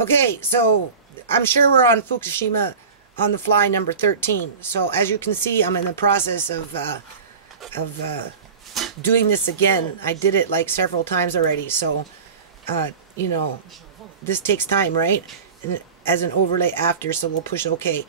Okay, so I'm sure we're on Fukushima on the fly number 13. So as you can see, I'm in the process of doing this again. I did it like several times already. So, you know, this takes time, right? And as an overlay after, so we'll push OK,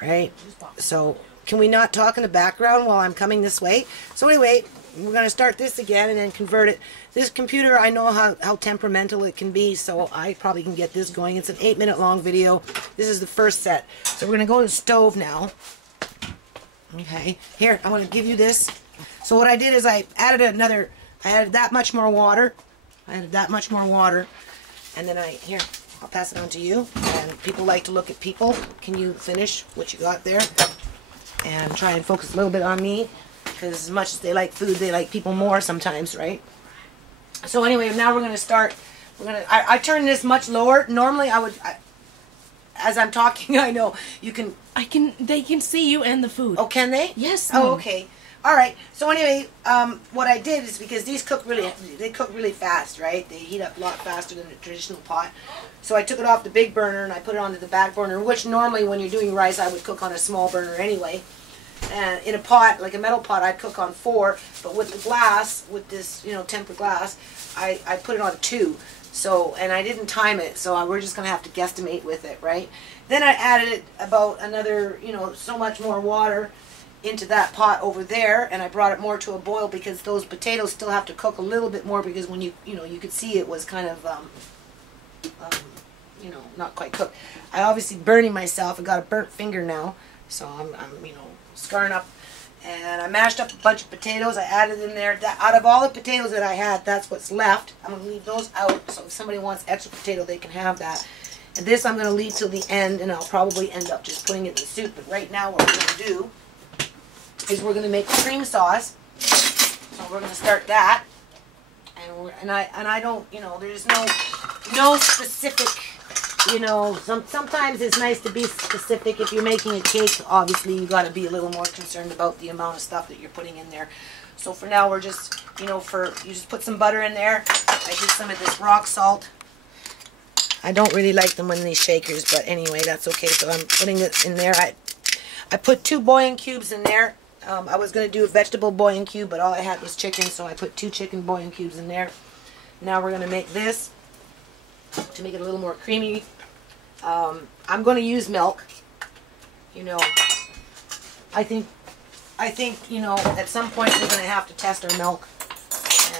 right? So can we not talk in the background while I'm coming this way? So anyway, we're going to start this again and then convert it. This computer, I know how temperamental it can be, so I probably can get this going. It's an 8-minute long video. This is the first set. So we're going to go to the stove now. Okay, here, I'm going to give you this. So what I did is I added that much more water. And then here, I'll pass it on to you. And people like to look at people. Can you finish what you got there? And try and focus a little bit on me. Because as much as they like food, they like people more sometimes, right? So anyway, now we're going to start. I turn this much lower. Normally I would, as I'm talking, I know you can. They can see you and the food. Oh, can they? Yes. Oh, okay. All right. So anyway, what I did is because these cook really fast, right? They heat up a lot faster than a traditional pot. So I took it off the big burner and I put it onto the back burner, which normally when you're doing rice, I would cook on a small burner anyway. And in a pot, like a metal pot, I'd cook on 4. But with the glass, with this, tempered glass, I put it on 2. So, and I didn't time it, so we're just going to have to guesstimate with it, right? Then I added about another, so much more water into that pot over there, and I brought it more to a boil because those potatoes still have to cook a little bit more because when you could see it was kind of, not quite cooked. I obviously burning myself. I got a burnt finger now, so I'm scarring up. And I mashed up a bunch of potatoes. I added in there. Out of all the potatoes that I had, that's what's left. I'm going to leave those out, so if somebody wants extra potato, they can have that. And this I'm going to leave till the end, and I'll probably end up just putting it in the soup. But right now what we're going to do is we're going to make cream sauce. So we're going to start that. And I don't, there's no specific, sometimes it's nice to be specific. If you're making a cake, obviously you got to be a little more concerned about the amount of stuff that you're putting in there. So for now we're just, you just put some butter in there. I did some of this rock salt. I don't really like them in these shakers, but anyway, that's okay. So I'm putting it in there. I put 2 bouillon cubes in there. I was going to do a vegetable bouillon cube, but all I had was chicken, so I put 2 chicken bouillon cubes in there. Now we're going to make this to make it a little more creamy. I'm going to use milk. I think at some point we're going to have to test our milk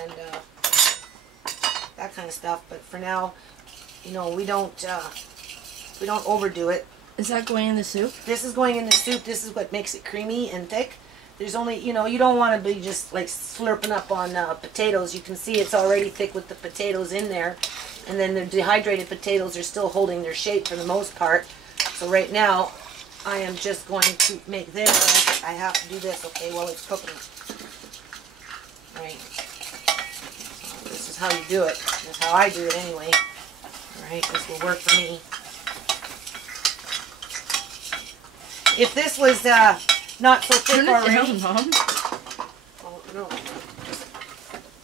and that kind of stuff. But for now, we don't overdo it. Is that going in the soup? This is going in the soup. This is what makes it creamy and thick. There's only, you don't want to be just like slurping up on potatoes. You can see it's already thick with the potatoes in there. And then the dehydrated potatoes are still holding their shape for the most part. So right now, I am just going to make this. I have to do this, okay, while it's cooking. Right. So this is how you do it. That's how I do it anyway. Alright, this will work for me. If this was not so thick already. Mom. Oh, no.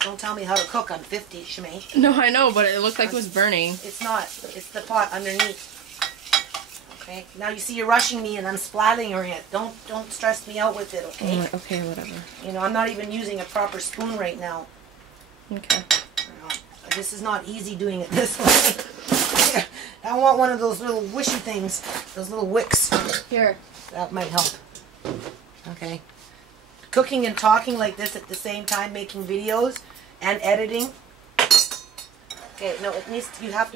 Don't tell me how to cook. I'm 50, Shimei. No, I know, but it looked like it was burning. It's not. It's the pot underneath. Okay. Now you see you're rushing me and I'm splattering it. Don't stress me out with it, okay? Okay, whatever. I'm not even using a proper spoon right now. Okay. This is not easy doing it this way. I want one of those little wishy things. Those little wicks. Here. That might help. Okay. Cooking and talking like this at the same time, making videos and editing. Okay, no, it needs to, you have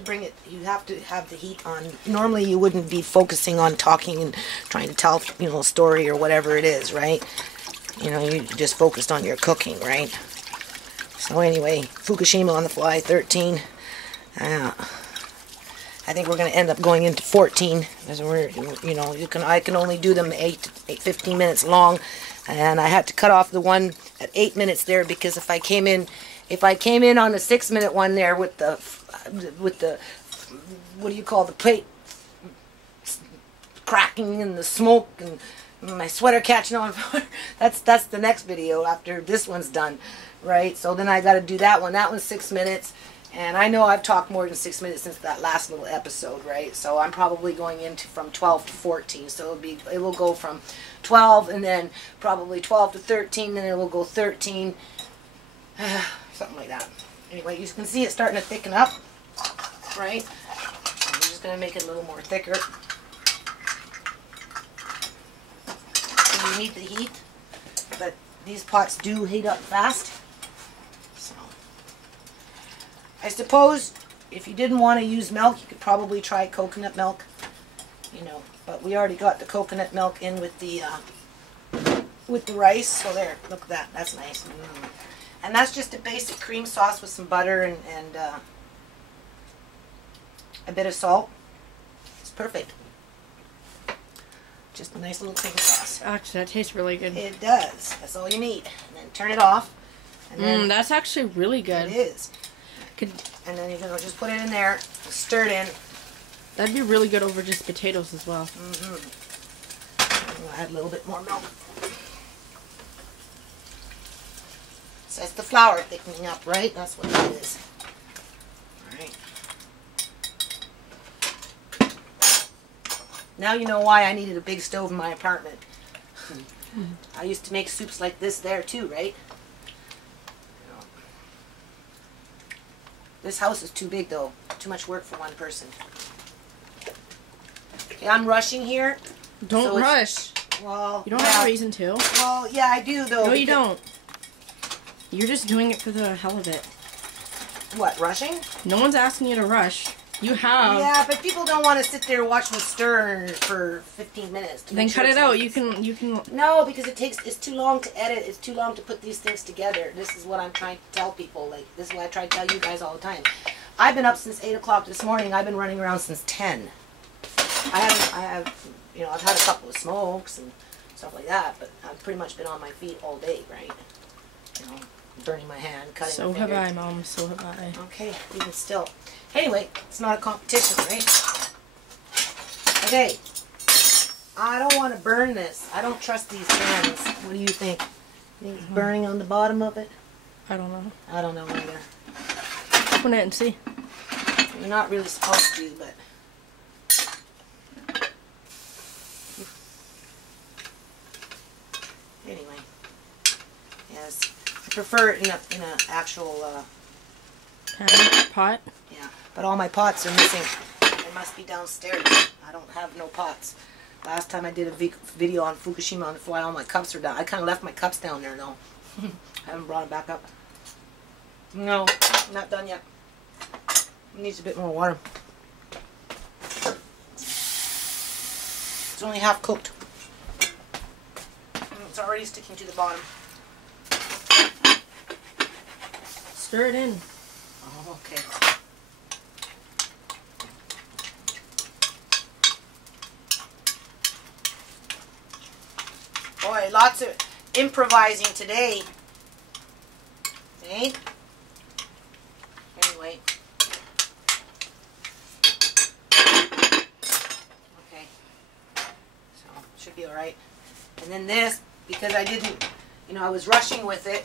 to have the heat on. Normally you wouldn't be focusing on talking and trying to tell, a story or whatever it is, right? You just focused on your cooking, right? So anyway, Fukushima on the fly, 13. I think we're going to end up going into 14 because I can only do them 15 minutes long, and I had to cut off the one at 8 minutes there because if I came in on the 6-minute one there with the what do you call the plate cracking and the smoke and my sweater catching on fire, that's the next video after this one's done, right? So then I got to do that one. That one's 6 minutes. And I know I've talked more than 6 minutes since that last little episode, right? So I'm probably going into from 12 to 14. So it will go from 12 and then probably 12 to 13, then it will go 13, something like that. Anyway, you can see it starting to thicken up, right? I'm just going to make it a little more thicker. And you need the heat, but these pots do heat up fast. So I suppose if you didn't want to use milk, you could probably try coconut milk, you know, but we already got the coconut milk in with the rice. So there, look at that, that's nice. And that's just a basic cream sauce with some butter and a bit of salt. It's perfect. Just a nice little cream sauce. Actually, that tastes really good. It does. That's all you need. And then turn it off. And then That's actually really good. it is. Could, And then you're going to just put it in there, stir it in. that'd be really good over just potatoes as well. We'll add a little bit more milk. So that's the flour thickening up, right? That's what it is. Alright. Now you know why I needed a big stove in my apartment. I used to make soups like this there too, right? This house is too big though. Too much work for one person. Okay, I'm rushing here. Don't So rush. Well, You don't yeah. have a reason to. Well, yeah, I do though. No, you because- don't. You're just doing it for the hell of it. What, rushing? No one's asking you to rush. You have. Yeah, but people don't want to sit there and watch me stir for 15 minutes. to Then make sure cut it it's out. nice. You can. No, because it's too long to edit. It's too long to put these things together. This is what I'm trying to tell people. Like, this is what I try to tell you guys all the time. I've been up since 8 o'clock this morning. I've been running around since 10. I've had a couple of smokes and stuff like that, but I've pretty much been on my feet all day, right? You know, burning my hand, cutting So my have finger. I, Mom. So have I. Okay, even still. Anyway, it's not a competition, right? Okay. I don't want to burn this. I don't trust these pans. What do you think? Think it's burning on the bottom of it? I don't know. I don't know either. Open it and see. You're not really supposed to, but... Anyway. Yes. I prefer it in a actual... Pan, pot. Yeah, but all my pots are missing. They must be downstairs. I don't have no pots. Last time I did a video on Fukushima on why all my cups are down. I kind of left my cups down there though. I haven't brought them back up. No, not done yet. It needs a bit more water. It's only half cooked. It's already sticking to the bottom. Stir it in. Oh, okay. Boy, lots of improvising today. Eh? Anyway. Okay. So, should be alright. And then this, because I didn't, I was rushing with it.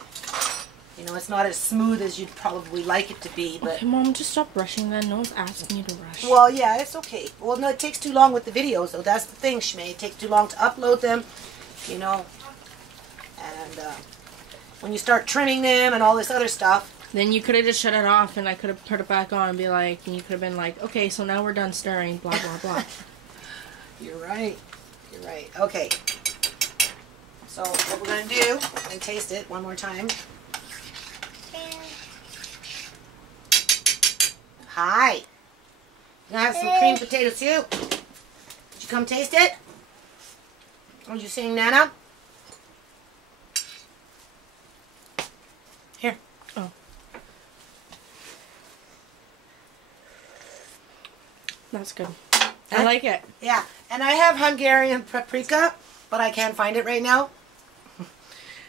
It's not as smooth as you'd probably like it to be, but... Okay, Mom, just stop rushing then. No one's asking you to rush. Well, yeah, it's okay. Well, no, it takes too long with the videos, though. That's the thing, Shmay. It takes too long to upload them, And when you start trimming them and all this other stuff... Then you could have just shut it off and I could have put it back on and be like, and you could have been like, okay, so now we're done stirring, blah, blah, blah. You're right. You're right. Okay. So, what we're going to do, we're going to taste it one more time. Hi. You gonna have some cream potato soup? Did you come taste it? Are you saying Nana? Here. Oh. That's good. I like it. Yeah. And I have Hungarian paprika, but I can't find it right now.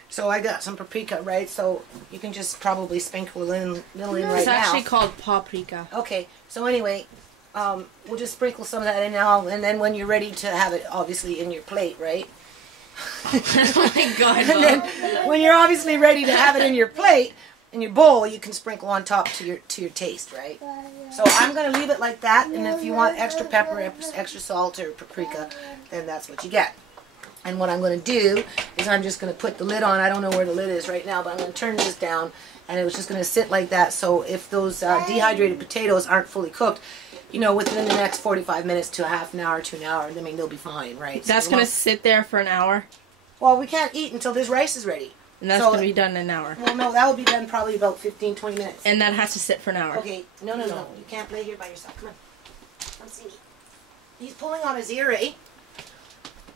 So I got some paprika, right? So you can just probably sprinkle a little in right It's now. actually called paprika. Okay, so anyway, we'll just sprinkle some of that in now, and then when you're ready to have it, obviously, in your plate, right? Oh my God, And then when you're obviously ready to have it in your plate, in your bowl, you can sprinkle on top to your taste, right? So I'm going to leave it like that, and if you want extra pepper, extra salt, or paprika, then that's what you get. And what I'm going to do is I'm just going to put the lid on. I don't know where the lid is right now, but I'm going to turn this down, and it was just going to sit like that. So if those dehydrated potatoes aren't fully cooked, you know, within the next 45 minutes to a half an hour to an hour, I mean, they'll be fine, right? That's going to sit there for an hour? Well, we can't eat until this rice is ready. And that's going to be done in an hour? Well, no, that will be done probably about 15, 20 minutes. And that has to sit for an hour? Okay, no. You can't play here by yourself. Come on. Come see me. He's pulling on his ear, eh?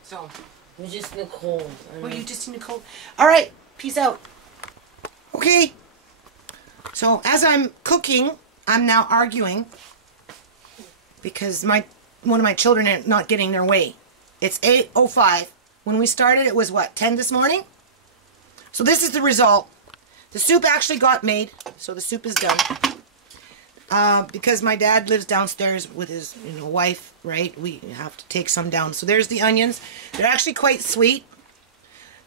So. We're just in the cold. Well, you just in the cold. All right, peace out. Okay. So, as I'm cooking, I'm now arguing because one of my children are not getting their way. It's 8:05. When we started, it was what, 10 this morning? So this is the result. The soup actually got made, so the soup is done. Because my dad lives downstairs with his wife, right? We have to take some down. So there's the onions. They're actually quite sweet.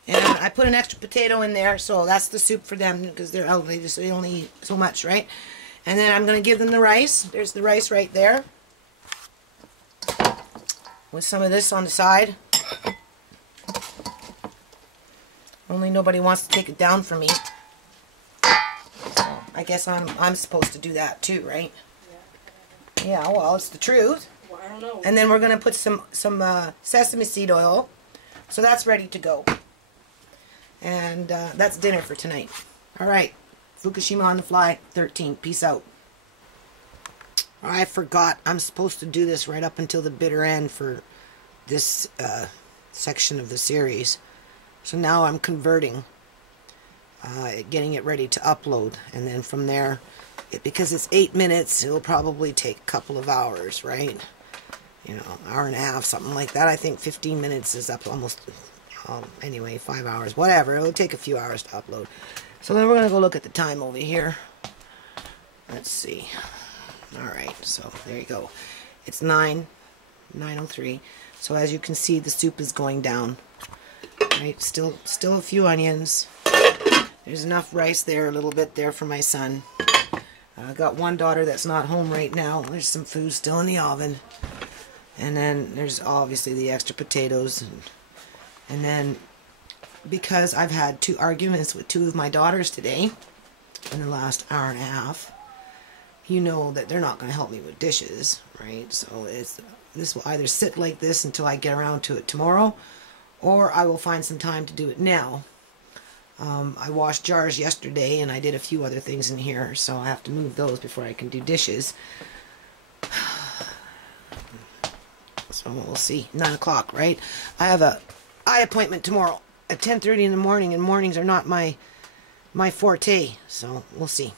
And I put an extra potato in there, so that's the soup for them because they only eat so much, right? And then I'm going to give them the rice. There's the rice right there. With some of this on the side. Only nobody wants to take it down for me. So I guess I'm supposed to do that too, right? Yeah, well, it's the truth. Well, I don't know. And then we're going to put some sesame seed oil. So that's ready to go. And that's dinner for tonight. All right. Fukushima on the Fly 13. Peace out. I forgot. I'm supposed to do this right up until the bitter end for this section of the series. So now I'm converting, getting it ready to upload. And then from there, because it's 8 minutes, it'll probably take a couple of hours, right? You know, hour and a half, something like that. I think 15 minutes is up almost, anyway, 5 hours, whatever. It'll take a few hours to upload. So then we're going to go look at the time over here. Let's see. Alright, so there you go. It's 9:03. So as you can see, the soup is going down. Right, still a few onions. There's enough rice there, a little bit there for my son. I got one daughter that's not home right now. There's some food still in the oven. And then there's obviously the extra potatoes. And then, because I've had 2 arguments with 2 of my daughters today, in the last hour and a half, you know that they're not going to help me with dishes, right? So this will either sit like this until I get around to it tomorrow, or I will find some time to do it now. I washed jars yesterday, and I did a few other things in here, so I have to move those before I can do dishes. So we'll see. 9 o'clock, right? I have a eye appointment tomorrow at 10:30 in the morning, and mornings are not my forte, so we'll see.